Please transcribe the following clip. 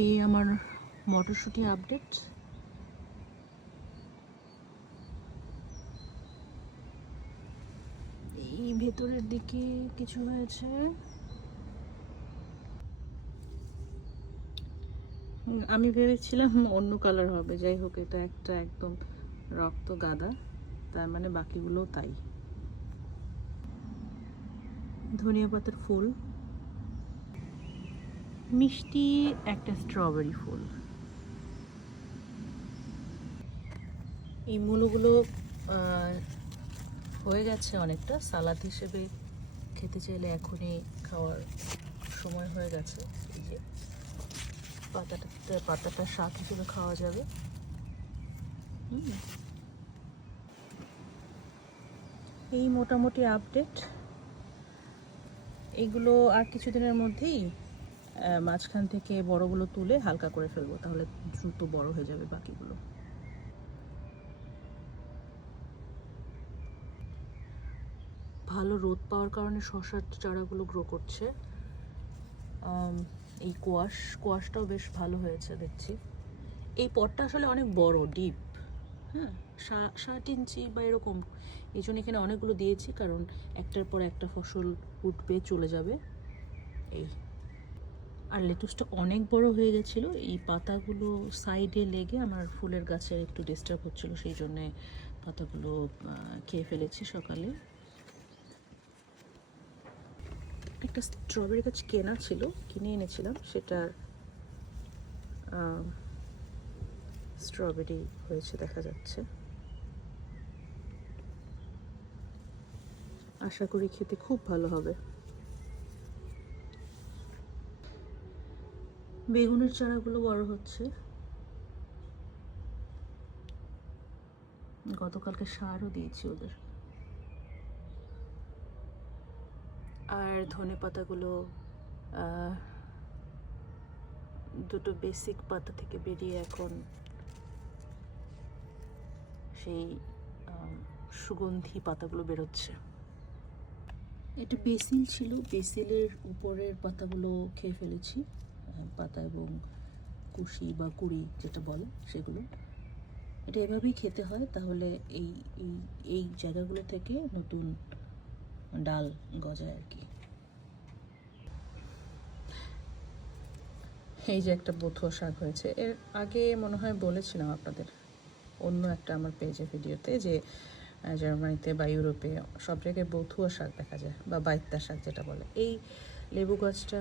এই আমার মটরশুঁটি আপডেট। এই ভেতরের দিকে কিছু হয়েছে। আমি ভেবেছিলাম অন্য কালার হবে, যাই হোক এটা একটা একদম রক্ত গাদা, তার মানে বাকিগুলোও তাই। ধনিয়া পাতার ফুল, মিষ্টি একটা স্ট্রবেরি ফুল। এই মূলগুলো হয়ে গেছে অনেকটা, সালাদ হিসেবে খেতে চাইলে এখনই খাওয়ার সময় হয়ে গেছে। এই যে পাতাটা শাক হিসেবে খাওয়া যাবে। এই মোটামুটি আপডেট। এইগুলো আর কিছুদিনের মধ্যেই মাঝখান থেকে বড়গুলো তুলে হালকা করে ফেলবো, তাহলে দ্রুত বড় হয়ে যাবে বাকিগুলো। ভালো রোদ পাওয়ার কারণে শসার চারাগুলো গ্রো করছে। এই কোয়াশটাও বেশ ভালো হয়েছে দেখছি। এই পটটা আসলে অনেক বড়, ডিপ, হ্যাঁ 60 ইঞ্চি বা এরকম। এই জন্য এখানে অনেকগুলো দিয়েছি, কারণ একটার পর একটা ফসল উঠবে, চলে যাবে। এই আর লেটুসটা অনেক বড় হয়ে গেছিলো, এই পাতাগুলো সাইডে লেগে আমার ফুলের গাছের একটু ডিস্টার্ব হচ্ছিল, সেই জন্যে পাতাগুলো খেয়ে ফেলেছি সকালে। একটা স্ট্রবেরি গাছ কেনা ছিল, কিনে এনেছিলাম, সেটার স্ট্রবেরি হয়েছে দেখা যাচ্ছে। আশা করি খেতে খুব ভালো হবে। বেগুনের চারাগুলো বড় হচ্ছে। গতকালকে সারও দিয়েছি ওদের। আর ধনে পাতাগুলো দুটো বেসিক পাতা থেকে বেরিয়ে এখন সেই সুগন্ধি পাতাগুলো বেরোচ্ছে। এটা বেসিল ছিল, বেসিলের উপরের পাতাগুলো খেয়ে ফেলেছি, পাতা এবং কুশি বা কুড়ি যেটা বলে সেগুলো। এটা এভাবেই খেতে হয়, তাহলে এই এই এই জায়গাগুলো থেকে নতুন ডাল গজায় আর কি। এই যে একটা বথুয়া শাক হয়েছে, এর আগে মনে হয় বলেছিলাম আপনাদের অন্য একটা আমার পেজে ভিডিওতে, যে জার্মানিতে বা ইউরোপে সব জায়গায় বথুয়া শাক দেখা যায়, বা বাইত্তা শাক যেটা বলে। এই লেবু গাছটা